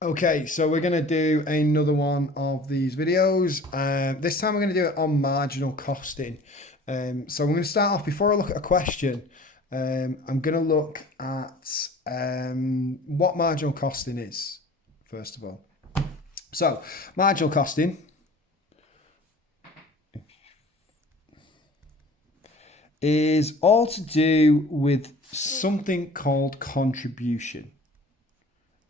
Okay, so we're going to do another one of these videos. This time we're going to do it on marginal costing. So I'm going to start off, before I look at a question, I'm going to look at what marginal costing is, first of all. So, marginal costing is all to do with something called contribution.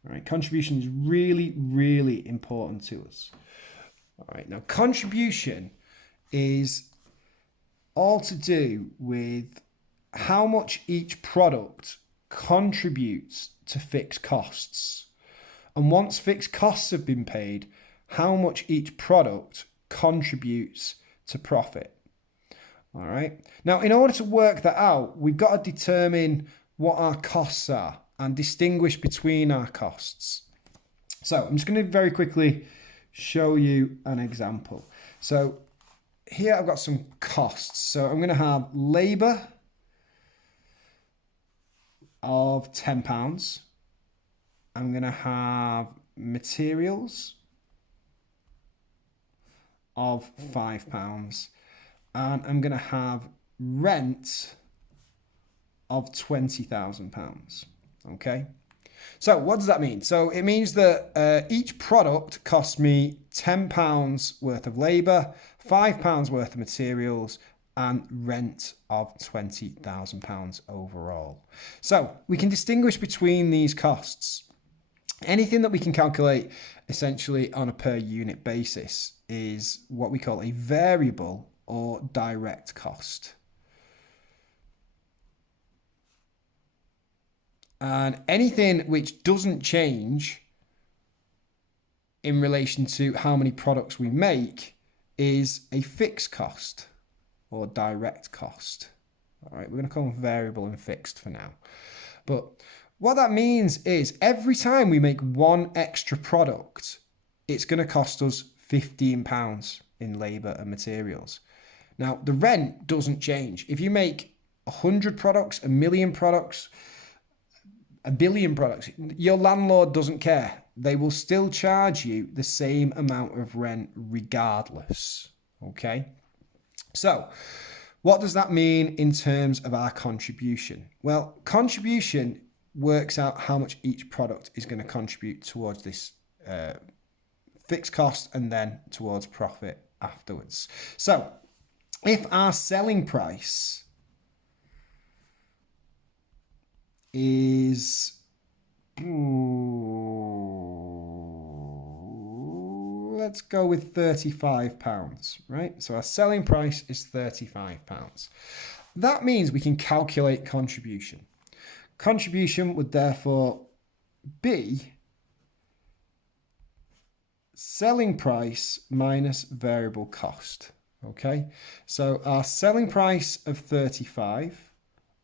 All right, contribution is really, really important to us. All right, now contribution is all to do with how much each product contributes to fixed costs. And once fixed costs have been paid, how much each product contributes to profit. All right. Now, in order to work that out, we've got to determine what our costs are and distinguish between our costs. So I'm just going to very quickly show you an example. So here I've got some costs. So I'm going to have labour of £10. I'm going to have materials of £5. And I'm going to have rent of £20,000. Okay. So what does that mean? So it means that each product costs me £10 worth of labour, £5 worth of materials, and rent of £20,000 overall. So we can distinguish between these costs. Anything that we can calculate essentially on a per unit basis is what we call a variable or direct cost. And anything which doesn't change in relation to how many products we make is a fixed cost or direct cost. All right, we're going to call them variable and fixed for now. But what that means is every time we make one extra product, it's going to cost us £15 in labour and materials. Now, the rent doesn't change. If you make 100 products, 1,000,000 products, 1,000,000,000 products, your landlord doesn't care. They will still charge you the same amount of rent regardless. Okay? So, what does that mean in terms of our contribution? Well, contribution works out how much each product is going to contribute towards this fixed cost and then towards profit afterwards. So, if our selling price is, let's go with £35, right? So our selling price is £35. That means we can calculate contribution. Contribution would therefore be selling price minus variable cost. Okay, so our selling price of 35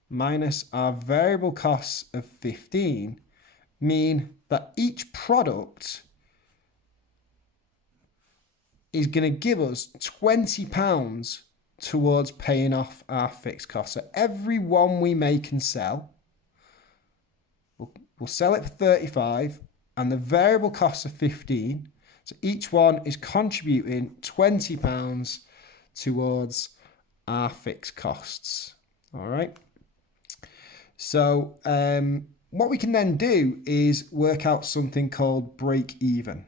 minus our variable costs of 15 mean that each product is going to give us £20 towards paying off our fixed costs. So every one we make and sell, we'll sell it for 35 and the variable costs are 15. So each one is contributing £20 towards our fixed costs. All right. So what we can then do is work out something called break even.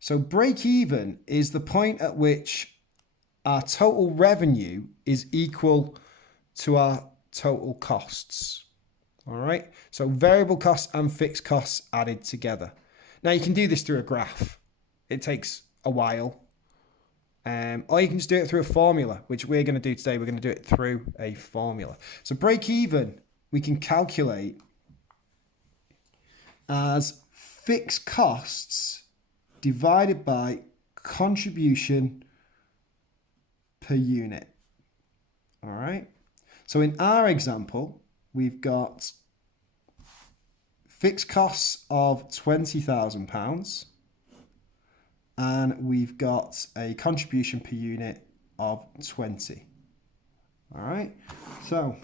So break even is the point at which our total revenue is equal to our total costs. All right. So variable costs and fixed costs added together. Now you can do this through a graph. It takes a while. Or you can just do it through a formula, which we're going to do today. We're going to do it through a formula. So break even, we can calculate as fixed costs divided by contribution per unit. All right. So in our example, we've got fixed costs of £20,000. And we've got a contribution per unit of 20. All right. So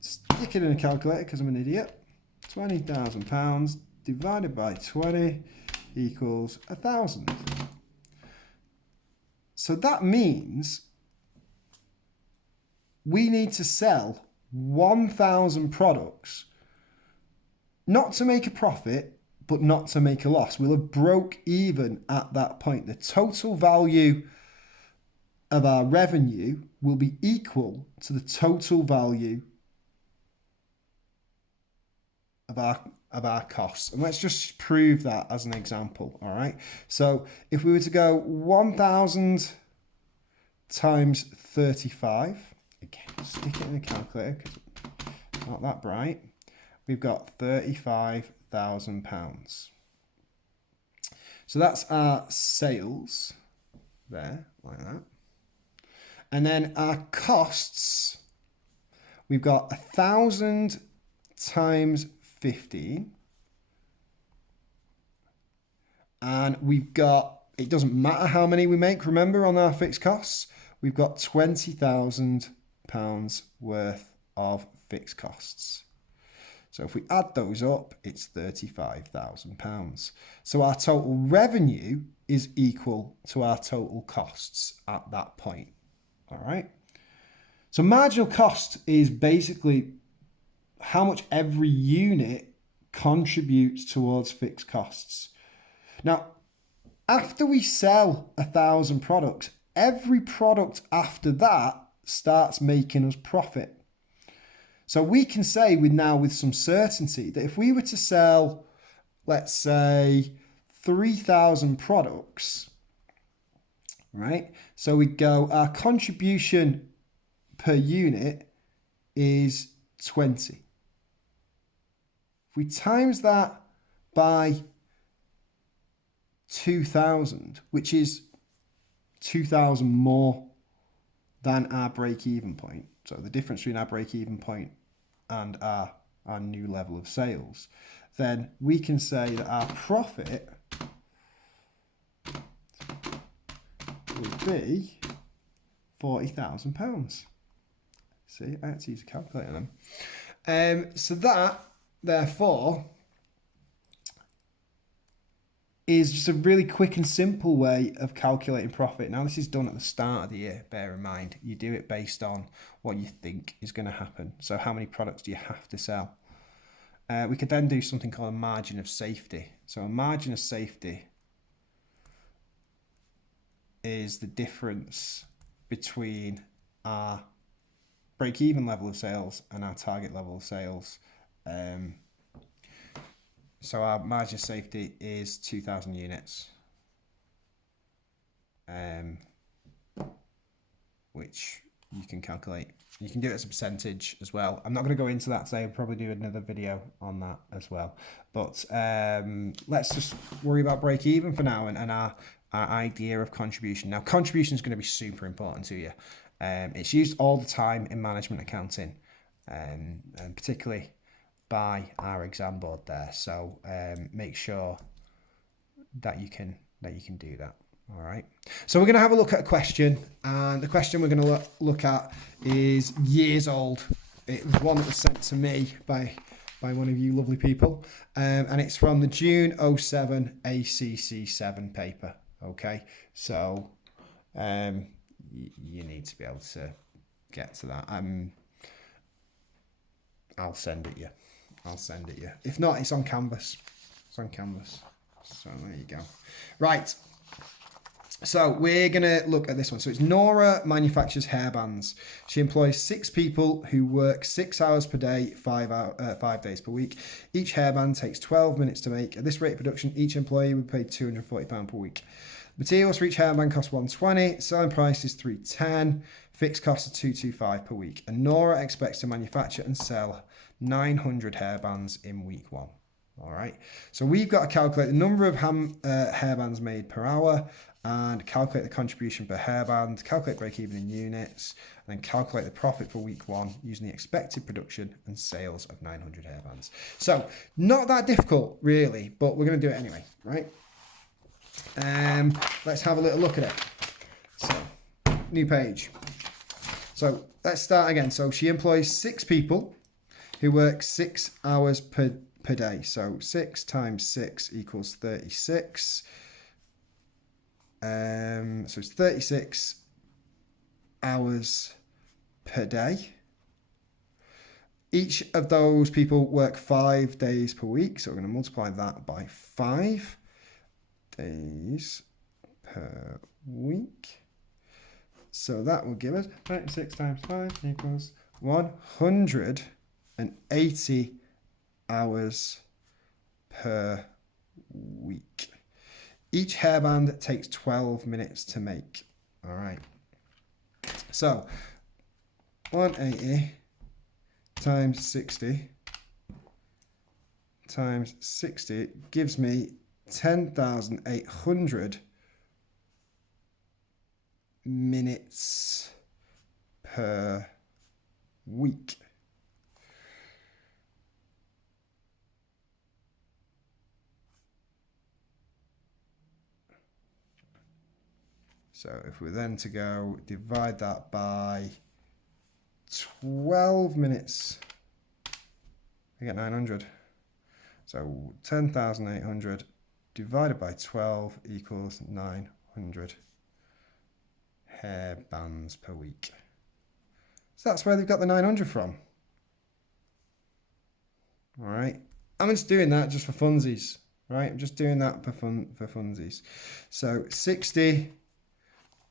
stick it in a calculator because I'm an idiot. £20,000 divided by 20 equals 1,000. So that means we need to sell 1,000 products, not to make a profit, but not to make a loss. We'll have broke even at that point. The total value of our revenue will be equal to the total value of our costs. And let's just prove that as an example, all right? So if we were to go 1,000 times 35, again, stick it in the calculator because it's not that bright, we've got £35,000. So that's our sales there, like that. And then our costs, we've got 1,000 times 15. And we've got, it doesn't matter how many we make, remember, on our fixed costs, we've got £20,000 worth of fixed costs. So if we add those up, it's £35,000. So our total revenue is equal to our total costs at that point. All right. So marginal cost is basically how much every unit contributes towards fixed costs. Now, after we sell 1,000 products, every product after that starts making us profit. So we can say with some certainty that if we were to sell, let's say, 3,000 products, right? So we go, our contribution per unit is 20. If we times that by 2,000, which is 2,000 more than our break-even point, so the difference between our break-even point and our new level of sales, then we can say that our profit would be £40,000. See, I had to use a calculator then. So that, therefore, is just a really quick and simple way of calculating profit. Now, this is done at the start of the year, bear in mind. You do it based on what you think is going to happen. So how many products do you have to sell? We could then do something called a margin of safety. So a margin of safety is the difference between our break-even level of sales and our target level of sales. So our margin of safety is 2,000 units, which you can calculate. You can do it as a percentage as well. I'm not going to go into that today. I'll probably do another video on that as well. But let's just worry about break even for now and our idea of contribution. Now, contribution is going to be super important to you. It's used all the time in management accounting, and particularly by our exam board there. So make sure that you can do that. All right. So we're going to have a look at a question, and the question we're going to look at is years old. It was one that was sent to me by one of you lovely people, and it's from the June 07 ACC7 paper. Okay, so you need to be able to get to that. I'll send it you. If not, it's on Canvas. So there you go. Right. So we're going to look at this one. So it's Nora manufactures hairbands. She employs 6 people who work 6 hours per day, 5 days per week. Each hairband takes 12 minutes to make. At this rate of production, each employee would pay £240 per week. Materials for each hairband cost £120. Selling price is £310. Fixed costs are £225 per week. And Nora expects to manufacture and sell 900 hairbands in week 1. All right. So we've got to calculate the number of hairbands made per hour, and calculate the contribution per hairband, calculate break-even in units, and then calculate the profit for week 1 using the expected production and sales of 900 hairbands. So not that difficult, really, but we're going to do it anyway, right? Let's have a little look at it. So, new page. So let's start again. So she employs 6 people who work 6 hours per per day. So 6 times 6 equals 36. So it's 36 hours per day. Each of those people work 5 days per week. So we're going to multiply that by 5 days per week. So that will give us 36 times 5 equals 180 hours per week. Each hairband takes 12 minutes to make. All right. So 180 times 60 times 60 gives me 10,800 minutes per week. So if we're then to go divide that by 12 minutes, we get 900. So 10,800 divided by 12 equals 900 hair bands per week. So that's where they've got the 900 from. All right. I'm just doing that just for funsies, right? I'm just doing that for funsies. So 60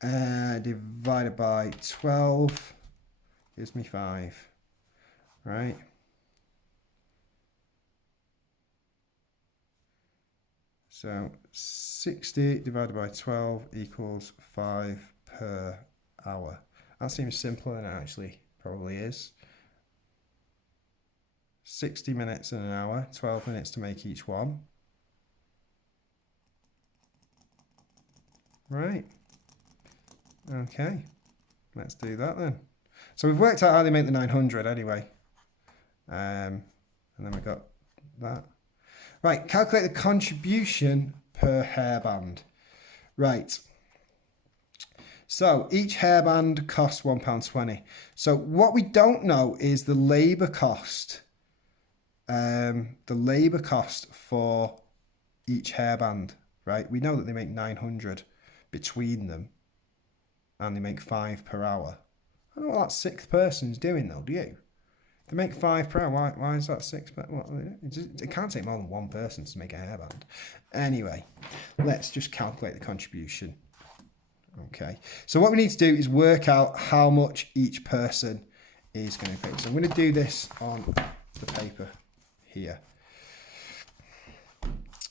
divided by 12 gives me 5, right? So 60 divided by 12 equals 5 per hour. That seems simpler than it actually probably is. 60 minutes in an hour, 12 minutes to make each one. Right. Okay, let's do that then. So we've worked out how they make the 900 anyway. And then we got that. Right, calculate the contribution per hairband. Right. So each hairband costs £1.20. So what we don't know is the labour cost. The labour cost for each hairband, right? We know that they make 900 between them. And they make 5 per hour. I don't know what that sixth person's doing though, do you? They make 5 per hour. Why is that 6? It can't take more than one person to make a hairband. Anyway, let's just calculate the contribution. Okay. So what we need to do is work out how much each person is going to pay. So I'm going to do this on the paper here.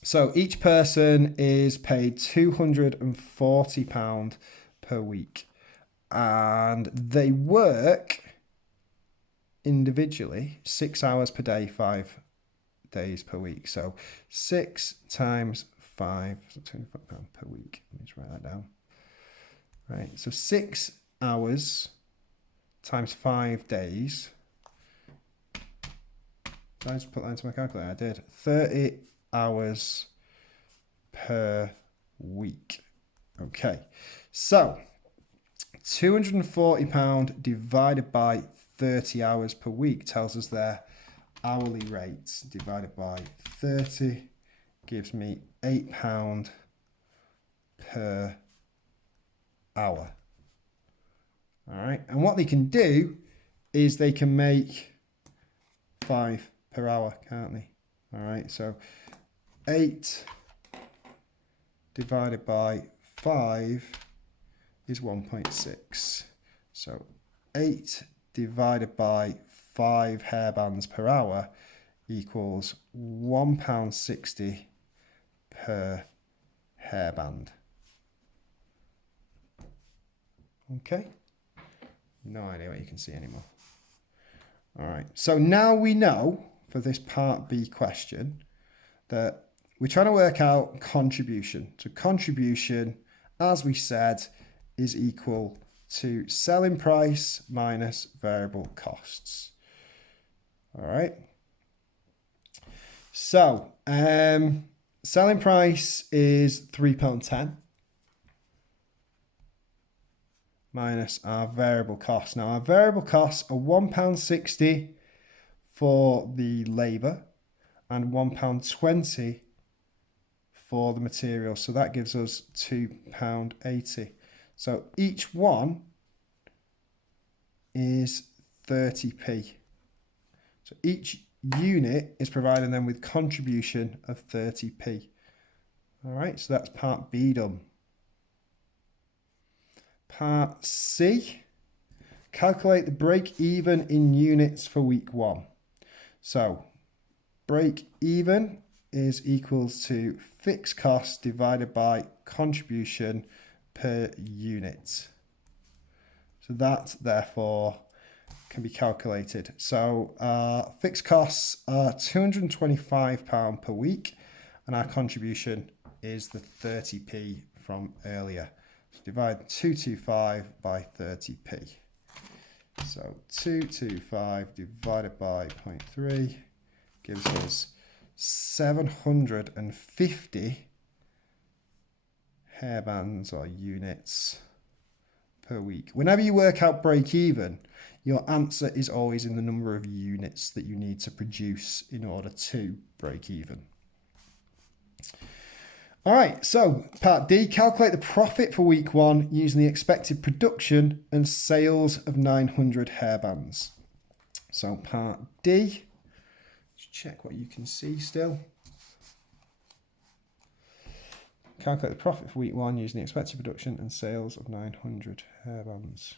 So each person is paid £240 per week, and they work individually 6 hours per day, 5 days per week. So 6 times 5, so £25 per week. Let me just write that down. Right, so 6 hours times 5 days. Did I just put that into my calculator? I did. 30 hours per week. Okay, so £240 divided by 30 hours per week tells us their hourly rates divided by 30 gives me £8 per hour. All right, and what they can do is they can make 5 per hour, can't they? All right, so 8 divided by 5 is 1.6. So 8 divided by 5 hairbands per hour equals £1.60 per hairband. Okay. No idea what you can see anymore. All right. So now we know for this part B question that we're trying to work out contribution. So contribution, as we said, is equal to selling price minus variable costs. All right. So selling price is £3.10 minus our variable costs. Now our variable costs are £1.60 for the labour and £1.20 for the material. So that gives us £2.80. So each one is 30p. So each unit is providing them with contribution of 30p. All right, so that's part B done. Part C, calculate the break even in units for week 1. So break even is equals to fixed cost divided by contribution per unit. So that therefore can be calculated. So our fixed costs are £225 per week, and our contribution is the 30p from earlier. So divide 225 by 30p. So 225 divided by 0.3 gives us 750 hairbands or units per week. Whenever you work out break even, your answer is always in the number of units that you need to produce in order to break even. All right, so part D, calculate the profit for week 1 using the expected production and sales of 900 hairbands. So part D, let's check what you can see still. Calculate the profit for week 1 using the expected production and sales of 900 hairbands.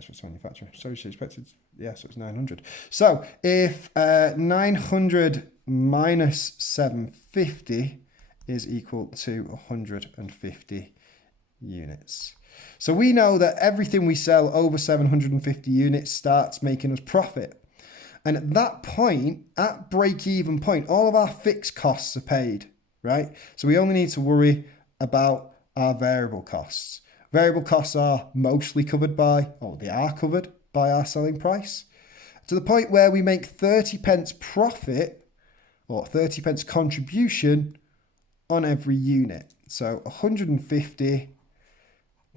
So it's manufacturer. So she expected, yeah, so it's 900. So if 900 minus 750 is equal to 150 units. So we know that everything we sell over 750 units starts making us profit. And at that point, at break-even point, all of our fixed costs are paid, right? So we only need to worry about our variable costs. Variable costs are mostly covered by, or they are covered by our selling price, to the point where we make 30 pence profit or 30 pence contribution on every unit. So 150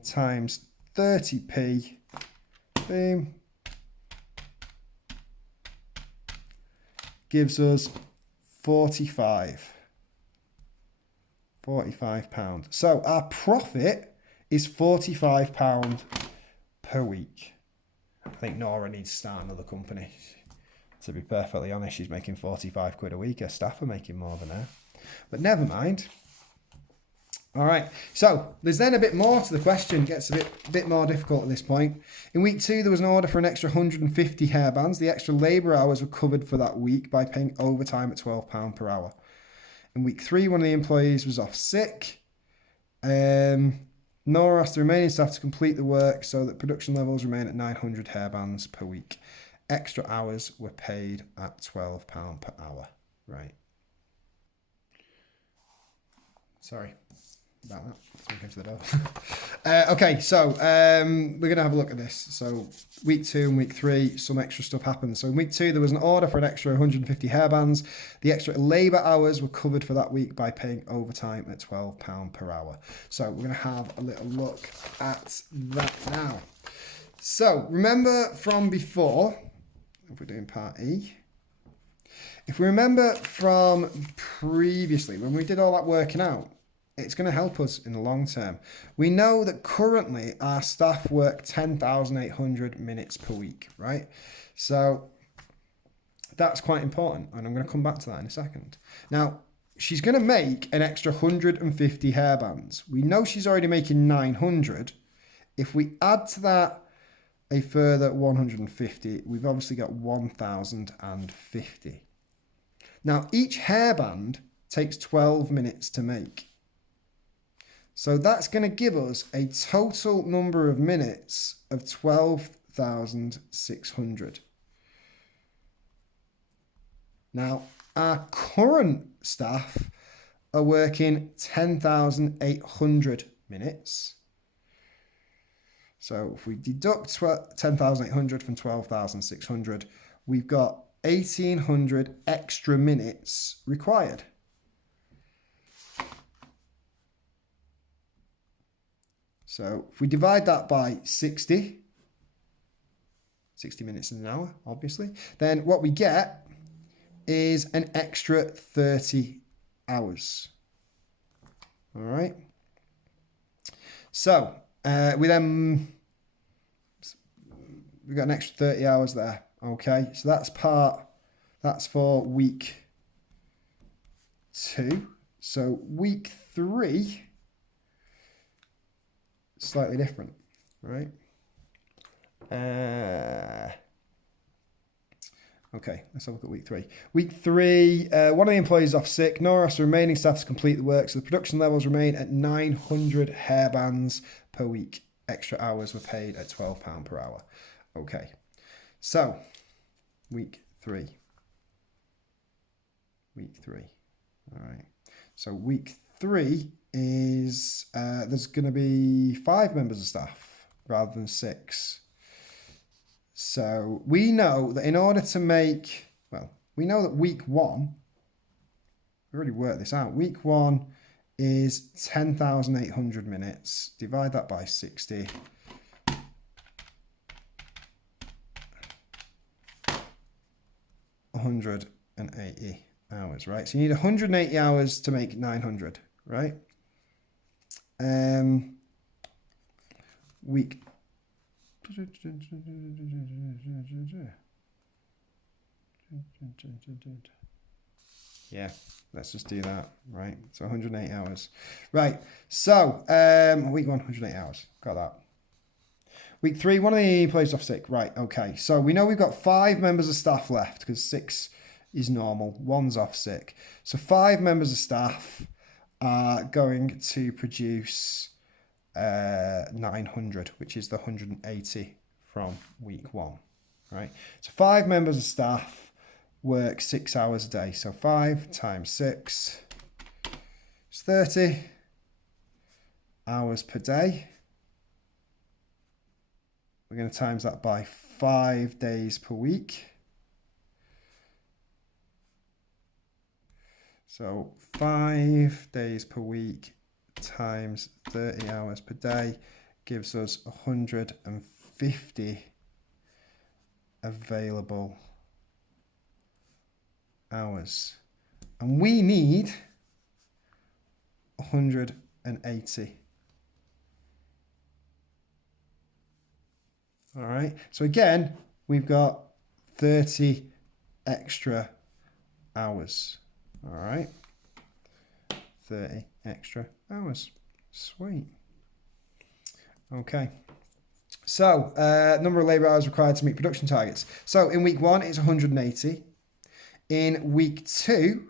times 30p, boom, gives us 45 £45. So our profit is £45 per week. I think Nora needs to start another company. To be perfectly honest, she's making 45 quid a week. Her staff are making more than her. But never mind. All right, so there's then a bit more to the question. It gets a bit more difficult at this point. In week 2, there was an order for an extra 150 hairbands. The extra labour hours were covered for that week by paying overtime at £12 per hour. In week 3, one of the employees was off sick. Nora asked the remaining staff to complete the work so that production levels remain at 900 hairbands per week. Extra hours were paid at £12 per hour. Right. Sorry about that. Someone came to the door. Okay, so we're going to have a look at this. So week 2 and week 3, some extra stuff happened. So in week 2, there was an order for an extra 150 hairbands. The extra labour hours were covered for that week by paying overtime at £12 per hour. So we're going to have a little look at that now. So remember from before, if we're doing part E, if we remember from previously, when we did all that working out, it's going to help us in the long term. We know that currently our staff work 10,800 minutes per week, right? So that's quite important, and I'm going to come back to that in a second. Now, she's going to make an extra 150 hairbands. We know she's already making 900. If we add to that a further 150, we've obviously got 1,050. Now, each hairband takes 12 minutes to make. So that's going to give us a total number of minutes of 12,600. Now, our current staff are working 10,800 minutes. So if we deduct 10,800 from 12,600, we've got 1,800 extra minutes required. So if we divide that by 60, 60 minutes in an hour, obviously. Then what we get is an extra 30 hours. All right. So we got an extra 30 hours there. Okay. So that's for week 2. So week 3, slightly different, right? Okay, let's have a look at week 3. Week 3, one of the employees is off sick. Nor else the remaining staff to complete the work, so the production levels remain at 900 hairbands per week. Extra hours were paid at £12 per hour. Okay, so week 3. All right. So week 3 is there's going to be 5 members of staff rather than 6. So we know that in order to make, we know that week 1, we already worked this out. Week 1 is 10,800 minutes. Divide that by 60. $180 hours, right? So you need 180 hours to make 900, right? Week. Yeah, let's just do that, right? So 108 hours. Right, so week 1, 108 hours. Got that. Week 3, one of the employees off sick. Right, okay. So we know we've got 5 members of staff left because 6 is normal. 1's off sick. So 5 members of staff are going to produce 900, which is the 180 from week 1, right? So 5 members of staff work 6 hours a day. So 5 times 6 is 30 hours per day. We're going to times that by 5 days per week. So 5 days per week times 30 hours per day gives us 150 available hours. And we need 180. All right. So again, we've got 30 extra hours. All right. 30 extra hours. Sweet. Okay. So, number of labour hours required to meet production targets. So, in week 1, it's 180. In week 2,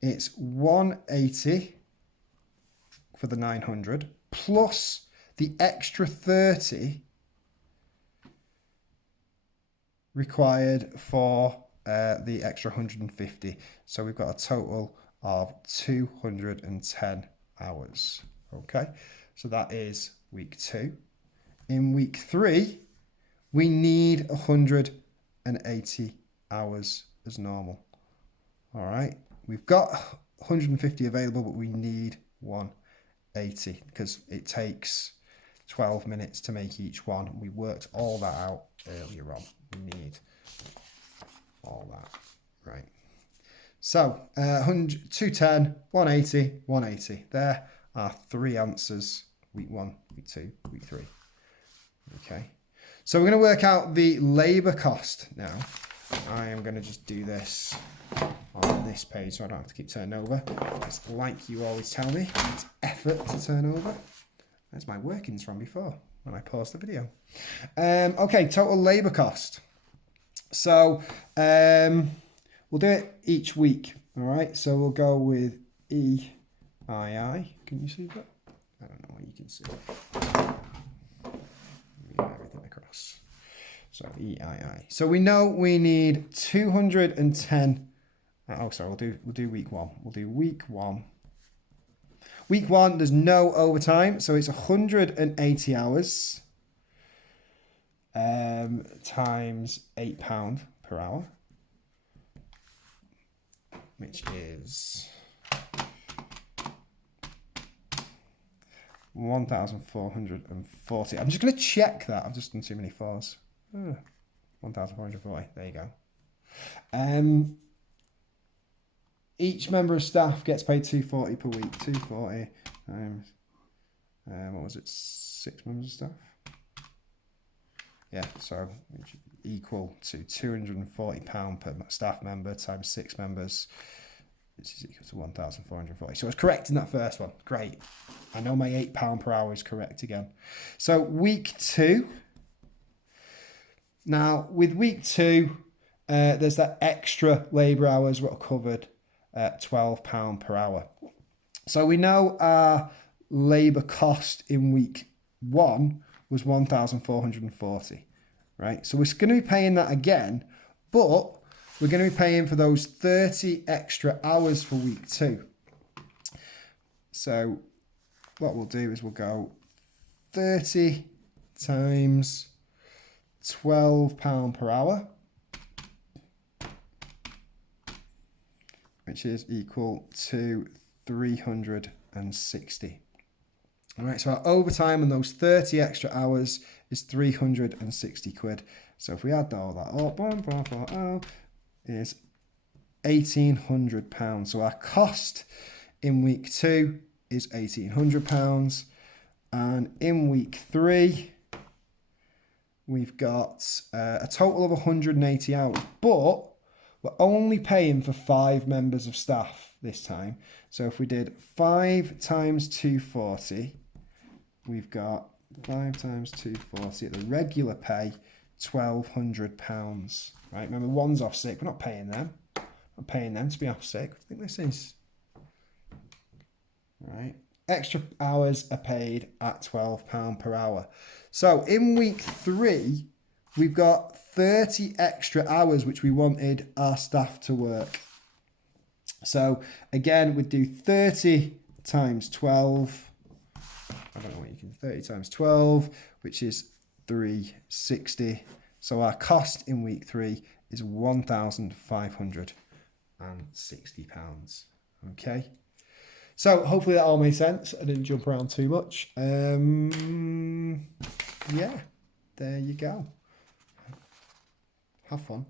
it's 180 for the 900 plus the extra 30 required for the extra 150. So we've got a total of 210 hours. Okay, so that is week 2. In week 3, we need 180 hours as normal. All right, we've got 150 available, but we need 180 because it takes 12 minutes to make each one. We worked all that out earlier on. We need all that, right? So 210, 180, 180. There are 3 answers. Week 1, week 2, week 3. Okay. So we're going to work out the labour cost now. I am going to just do this on this page so I don't have to keep turning over. It's like you always tell me, it's effort to turn over. That's my workings from before when I paused the video. Okay, total labour cost. So we'll do it each week. All right, so we'll go with EII. Can you see that? I don't know what you can see. Everything across. So EII. So we know we need 210. Oh, sorry. We'll do week 1. We'll do week 1. Week 1, there's no overtime, so it's 180 hours times £8 per hour, which is 1,440. I'm just going to check that. I've just done too many 4s. 1,440. There you go. Each member of staff gets paid $240 per week. 240 times, what was it? 6 members of staff. Yeah, so equal to £240 per staff member times 6 members. This is equal to 1,440. So I was correct in that first one. Great. I know my £8 per hour is correct again. So week 2. Now, with week 2, there's that extra labour hours what are covered at £12 per hour. So we know our labour cost in week 1 was 1,440, right? So we're going to be paying that again, but we're going to be paying for those 30 extra hours for week 2. So what we'll do is we'll go 30 times £12 per hour, which is equal to 360. All right, so our overtime on those 30 extra hours is 360 quid. So if we add all that up, 1,440 is £1,800. So our cost in week 2 is £1,800. And in week 3, we've got a total of 180 hours. But we're only paying for 5 members of staff this time. So if we did 5 times 240, we've got 5 times 240 at the regular pay, £1,200. Right? Remember, one's off sick. We're not paying them. We're paying them to be off sick. I think this is right. Extra hours are paid at £12 per hour. So in week 3, we've got 30 extra hours which we wanted our staff to work. So again, we'd do 30 times 12. I don't know what you can. 30 times 12, which is 360. So our cost in week 3 is £1,560. Okay. So hopefully that all made sense. I didn't jump around too much. Yeah, there you go. Have fun.